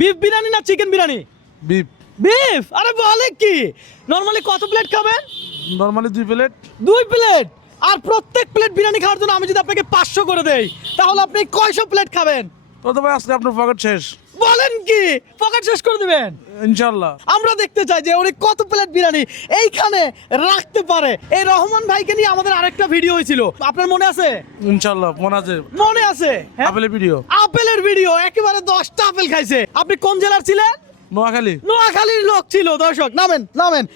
Beef biryani না chicken biryani? Beef. Beef? আরে বলে কি, নরমালি কত প্লেট খাবেন? Normally 2 plate. 2 প্লেট? আর প্রত্যেক প্লেট বিরিয়ানি খাওয়ার জন্য আমি যদি আপনাকে 500 করে দেই তাহলে আপনি কয়শো প্লেট খাবেন? তো ভাই আজকে আপনার পকেট শেষ। বলেন কি, পকেট শেষ করে দিবেন? ইনশাআল্লাহ। আমরা দেখতে চাই যে উনি কত প্লেট বিরিয়ানি এইখানে রাখতে পারে। এই রহমান ভাইকে নিয়ে আমাদের আরেকটা ভিডিও হয়েছিল, আপনার মনে আছে? ইনশাআল্লাহ মনে আছে। মনে আছে? হ্যাঁ? আপেলের ভিডিও। আপেলের ভিডিও, একেবারে 10টা আপেল খাইছে। আপনি কোন জেলার ছিলেন? নোয়াখালী। নোয়াখালীর লোক ছিল। দর্শক নামেন নামেন।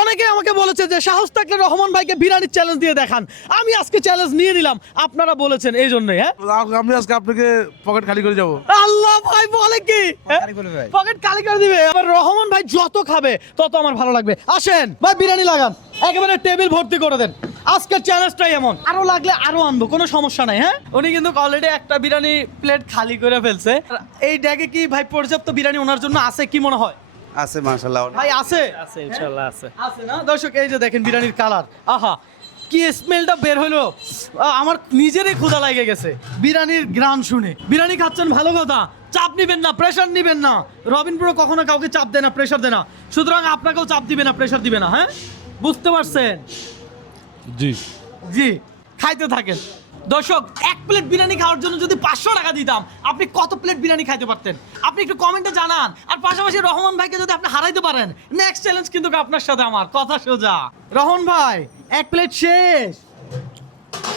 অনেকে আমাকে বলেছে যে সাহস থাকলে রহমান ভাইকে বিরিয়ানির চ্যালেঞ্জ দিয়ে দেখান। আমি আজকে চ্যালেঞ্জ নিয়ে নিলাম, আপনারা বলেছেন এই জন্যই। হ্যাঁ, আমি আজকে আপনাকে পকেট খালি করে যাব। আল্লাহ ভাই বলে কি, পকেট খালি করে দিবে? আবার রহমান ভাই যত খাবে তত আমার ভালো লাগবে। আসেন ভাই, বিরিয়ানি লাগান, একেবারে টেবিল ভর্তি করে দেন। আজকের চ্যালেঞ্জটাই এমন, আরো লাগলে আরো আনবো, কোনো সমস্যা নাই। হ্যাঁ, উনি কিন্তু অলরেডি একটা বিরিয়ানি প্লেট খালি করে ফেলছে। এই ড্যাগে কি ভাই পর্যাপ্ত বিরিয়ানি ওনার জন্য আছে কি মনে হয়? আছে মাশাআল্লাহ। ভাই আছে? আছে ইনশাআল্লাহ আছে। আছে না? দর্শক এই যে দেখেন বিরিয়ানির কালার, আহা কি স্মেলটা বের হলো, আমার নিজেরই ক্ষুধা লাগে গেছে বিরিয়ানির গ্রান শুনে। বিরিয়ানি খাচ্ছেন ভালো কথা, চাপ নিবেন না, প্রেশার নিবেন না। রবিন ব্রো কখনো কাউকে চাপ দেয় না, প্রেশার দেয় না, সুতরাং আপনাকেও চাপ দিবে না, প্রেশার দিবে না। হ্যাঁ, বুঝতে পারছেন? জি জি, খাইতে থাকেন। দর্শক, এক প্লেট বিরিয়ানি খাওয়ার জন্য যদি 500 টাকা দিতাম আপনি কত প্লেট বিরিয়ানি খাইতে পারতেন? আপনি একটু কমেন্টে জানান। আর পাশাপাশি রহমান ভাইকে যদি আপনি হারাইতে পারেন, নেক্সট চ্যালেঞ্জ কিন্তু আপনার সাথে আমার, কথা সোজা। রহমান ভাই, এক প্লেট শেষ।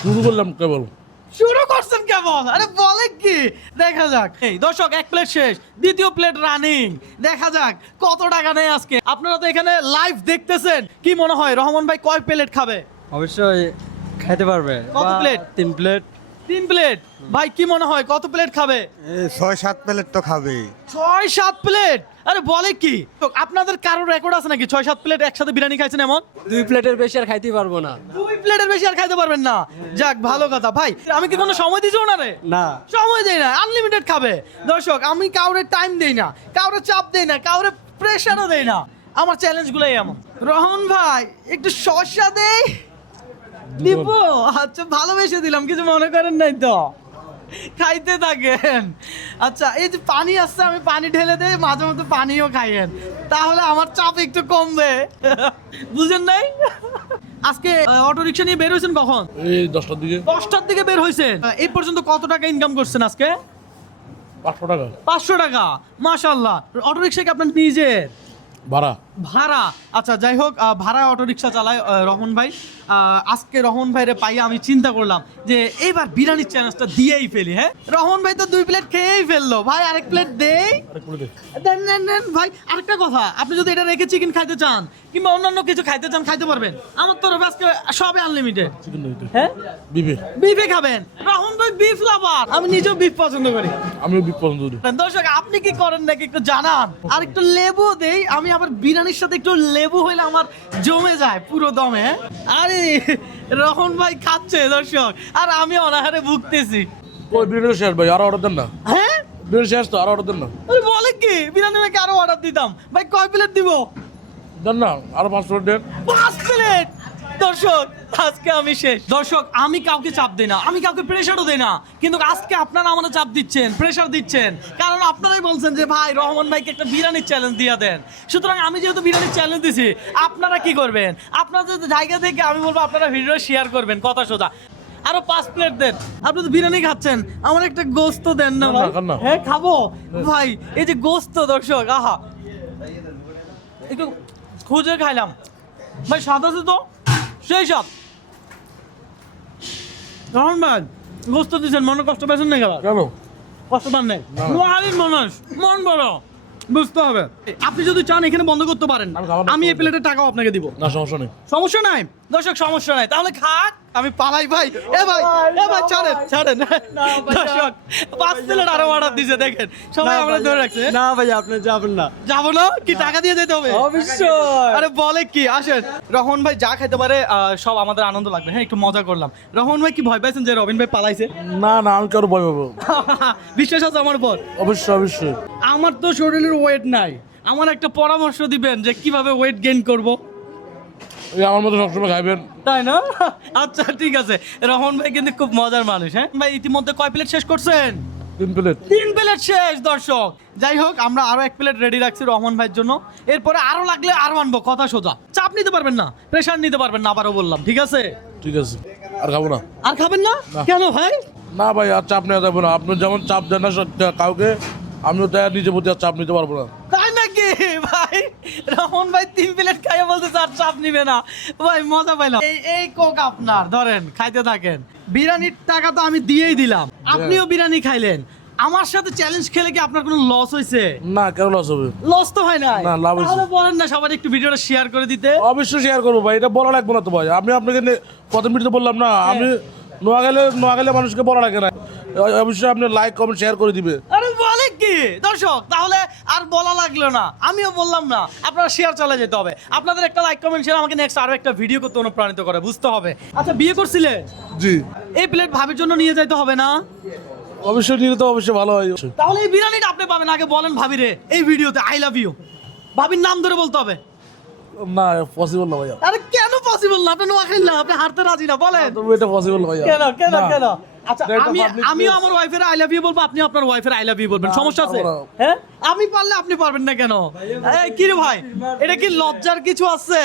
শুরু করলাম কেবল। শুরু করছেন কেমন? আরে বলে কি, দেখা যাক। এই দর্শক, এক প্লেট শেষ, দ্বিতীয় প্লেট রানিং। দেখা যাক কত টাকা নেই আজকে। আপনারা তো এখানে লাইভ দেখতেছেন, কি মনে হয় রহমান ভাই কয় প্লেট খাবে? অবশ্যই খাইতে পারবে। কত প্লেট? 3 প্লেট। 3 প্লেট? ভাই কি মনে হয় কত প্লেট খাবে? 6-7 প্লেট তো খাবেই। 6-7 প্লেট? আরে বলে কি, আপনাদের কারোর রেকর্ড আছে নাকি 6-7 প্লেট একসাথে বিরিয়ানি খাইছেন এমন? 2 প্লেটের বেশি আর খাইতে পারবো না। 2 প্লেটের বেশি আর খাইতে পারবেন না? যাক, ভালো কথা। ভাই আমি কি কোনো সময় দিছি ওনারে? না, সময় দেই না, আনলিমিটেড খাবে। দর্শক, আমি কাউরে টাইম দেই না, কাউরে চাপ দেই না, কাউরে প্রেশারও দেই না। আমার চ্যালেঞ্জগুলোই এমন। রহমান ভাই একটু শসা দেই? দিব? আচ্ছা, ভালোবেসে দিলাম, কিছু মনে করেন নাই তো? খাইতে থাকেন। আচ্ছা, এই যে পানি আসছে, আমি পানি ঢেলে দেই, মাঝে মধ্যে পানিও খাইয়েন, তাহলে আমার চাপ একটু কমবে। বুঝেন নাই? আজকে অটো রিক্সা নিয়ে বের হয়েছেন কখন? এই 10টার দিকে। 10টার দিকে বের হয়েছেন। এই পর্যন্ত কত টাকা ইনকাম করছেন আজকে? 500 টাকা 500 টাকা। মাশাআল্লাহ। অটো রিক্সা কি আপনার নিজের? ভাড়া। ভাড়া? আচ্ছা, যাই হোক, ভাড়া অটো রিক্সা চালায় রহমান ভাই। আজকে রহমান ভাইরে পাইয়া আমি চিন্তা করলাম যে এইবার বিরিয়ানির চ্যালেঞ্জটা দিয়েই ফেলি। হ্যাঁ, রহমান ভাই তো 2 প্লেট খেয়েই ফেললো, ভাই আরেক প্লেট দেই? আরেক করে দে। দেন দেন দেন ভাই। আরেকটা কথা, আপনি যদি এটা রেখে চিকেন খাইতে চান কিংবা অন্যান্য কিছু খাইতে চান, খাইতে পারবেন। আমার তরফে আজকে সবই আনলিমিটেড। চিকেন দইতে। হ্যাঁ, বিফে। বিফে খাবেন? রহমান ভাই বিফ লাভার, আমি নিজেও বিফ পছন্দ করি। আমিও বিফ পছন্দ করি। দর্শক, আপনি কি করেন নাকি একটু জানান। আর একটু লেবু দেই, আমি আবার বিরিয়ানির সাথে একটু লেবু হইলে আমার জমে যায় পুরো দমে। আরে রহমান ভাই খাচ্ছে দর্শক, আর আমি অনাহারে ভুগতেছি। ওই বিরিয়ানি শেষ ভাই, আরো অর্ডার দেন না। হ্যাঁ, বিরিয়ানি শেষ তো, আরো অর্ডার দেন না। আরে বলে কি, বিরিয়ানি নাকি আরো অর্ডার দিতাম। ভাই কয় প্লেট দিব? দেন না, আরো 5 প্লেট দেন। 5 প্লেট? দর্শক, আজকে আমি শেষ। দর্শক, আমি কাউকে চাপ দেই না, আমি কাউকে প্রেশারও দেই না, কিন্তু আজকে আপনারা আমাকে চাপ দিচ্ছেন, প্রেশার দিচ্ছেন, কারণ আপনারাই বলছেন যে ভাই রহমান ভাইকে একটা বিরিয়ানির চ্যালেঞ্জ দিয়ে দেন। সুতরাং আমি যেহেতু বিরিয়ানির চ্যালেঞ্জ দিছি, আপনারা কি করবেন? আপনাদের জায়গা থেকে আমি বলবো আপনারা ভিডিও শেয়ার করবেন, কথা সোজা। আরো 5 প্লেট দেন। আপনি তো বিরিয়ানি খাচ্ছেন, আমার একটা গোস্ত দেন না ভাই? না, না। হ্যাঁ, খাবো ভাই। এই যে গোস্ত, দর্শক, আহা, একটু খুঁজে খাইলাম ভাই, স্বাদ আছে তো, সেই সব। রহমান ভাই গোস্ত দিচ্ছেন, মনে কষ্ট পেয়েছেন না? গেল কেন? কষ্ট পান নেই? নোয়াখালীর মানুষ, মন বড়, বুঝতে হবে। আপনি যদি চান এখানে বন্ধ করতে পারেন, আমি খাবার আমি এই প্লেটের টাকাও আপনাকে দিব। না, সমস্যা নেই। সমস্যা নাই দর্শক, সমস্যা নাই। তাহলে খাক, আমি পালাই ভাই। এ ভাই, এ ভাই, ছাড়েন ছাড়েন। দর্শক, 5 প্লেট আরো অর্ডার দিছে, দেখেন সবাই আমরা ধরে রাখছে। না ভাই, আপনি যাবেন না। যাবো না? কি টাকা দিয়ে যেতে হবে? অবশ্যই। আরে বলে কি, আসেন। রহমান ভাই যা খাইতে পারে সব আমাদের আনন্দ লাগবে। হ্যাঁ, একটু মজা করলাম। রহমান ভাই কি ভয় পাইছেন যে রবিন ভাই পালাইছে? না না, আমি কারো ভয় পাবো। বিশ্বাস আছে আমার উপর? অবশ্যই অবশ্যই। আমার তো শরীরের ওয়েট নাই, আমার একটা পরামর্শ দিবেন যে কিভাবে ওয়েট গেইন করব? এই আমার মতো সবসময় খাইবেন। তাই না? আচ্ছা ঠিক আছে। রহমান ভাই কিন্তু খুব মজার মানুষ। হ্যাঁ ভাই, ইতিমধ্যে কয় প্লেট শেষ করছেন? 3 প্লেট 3 প্লেট শেষ দর্শক। যাই হোক, আমরা আরো 1 প্লেট রেডি রাখছি রহমান ভাইয়ের জন্য। এরপরে আরো লাগলে আরো আনবো, কথা সোজা। চাপ নিতে পারবেন না, প্রেশার নিতে পারবেন না, আবারও বললাম, ঠিক আছে? ঠিক আছে, আর খাবো না। আর খাবেন না? কেন ভাই? না ভাই, আর চাপ নেওয়া যাবে না। আপনি যেমন চাপ দেন না কাউকে, আমিও তাই নিজের প্রতি আর চাপ নিতে পারবো না। তাই নাকি ভাই? রহমান ভাই 3 প্লেট খাইয়ে বলতেছে আর চাপ নিবে না। ভাই মজা পাইলাম। এই কোক আপনার, ধরেন খাইতে থাকেন। বিরিয়ানির টাকা তো আমি দিয়েই দিলাম, আপনিও বিরিয়ানি খাইলেন। আমার সাথে চ্যালেঞ্জ খেলে কি আপনার কোনো লস হয়েছে? না, কেন লস হবে? লস তো হয় না। না, লাভ হয়েছে। তাহলে বলেন না সবার একটু ভিডিওটা শেয়ার করে দিতে। অবশ্যই শেয়ার করবো ভাই, এটা বলা লাগবে না তো ভাই। আমি আপনাকে প্রথম ভিডিওতে বললাম না, আমি নোয়াখালী মানুষকে বলা লাগে না। অবশ্যই আপনি লাইক কমেন্ট শেয়ার করে দিবে। আরে বলে কি দর্শক, তাহলে আর বলা লাগলো না, আমিও বললাম না, আপনারা শেয়ার চালা যেতে হবে। আপনাদের একটা লাইক কমেন্ট শেয়ার আমাকে নেক্সট আরো একটা ভিডিও করতে অনুপ্রাণিত করে, বুঝতে হবে। আচ্ছা, বিয়ে করছিলে? জি। এই প্লেট ভাবির জন্য নিয়ে যাইতে হবে না? অবশ্যই নিলে তো অবশ্যই ভালো হয়। তাহলে এই বিরিয়ানিটা আপনি পাবেন। আগে বলেন ভাবিরে এই ভিডিওতে আই লাভ ইউ। ভাবির নাম ধরে বলতে হবে। না, পসিবল না ভাইয়া। আরে কেন পসিবল না? আপনি নোয়াখালী না, আপনি হারতে রাজি না, বলেন তবু এটা পসিবল ভাইয়া। কেন কেন না। কেন? আচ্ছা, এটা public আমিও place। আমার ওয়াইফের আই লাভ ইউ বলবো, আপনি আপনার ওয়াইফের আই লাভ ইউ বলবেন, না, সমস্যা আছে? পারবো না। হ্যাঁ, আমি পারলে আপনি পারবেন না কেন? এই কি রে ভাই, এটা কি লজ্জার কিছু আছে?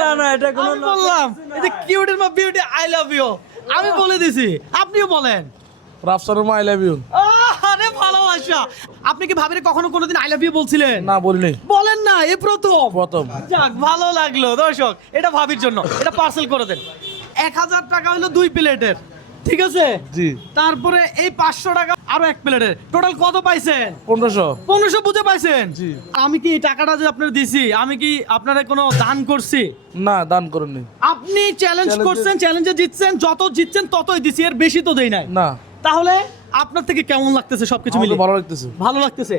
না না, এটা কোনো আমি বললাম এটা কিউটের মা বিউটি আই লাভ ইউ, আমি বলে দিছি, আপনিও বলেন। রাফসানের মা আই লাভ ইউ। আরে ভালোবাসা। আপনি কি ভাবিরে কখনো কোনোদিন আই লাভ ইউ বলছিলেন? না, বলিনি। বলেন না, এই প্রথম। প্রথম। যাক, ভালো লাগলো দর্শক। এটা ভাবির জন্য, এটা পার্সেল করে দেন। 1000 টাকা হলো 2 প্লেটের, ঠিক আছে? জি। তারপরে এই 500 টাকা আরো 1 প্লেটের, টোটাল কত পাইছেন? 1500। 1500 বুঝে পাইছেন? জি। আমি কি এই টাকাটা যে আপনার দিছি, আমি কি আপনারা কোনো দান করছি? না, দান করেননি। আপনি চ্যালেঞ্জ করছেন, চ্যালেঞ্জে জিতছেন, যত জিতছেন ততই দিছি, এর বেশি তো দেই নাই। না, তাহলে আপনার থেকে কেমন লাগতেছে সবকিছু আমার মিলে? তো ভালো লাগতেছে। ভালো লাগতেছে।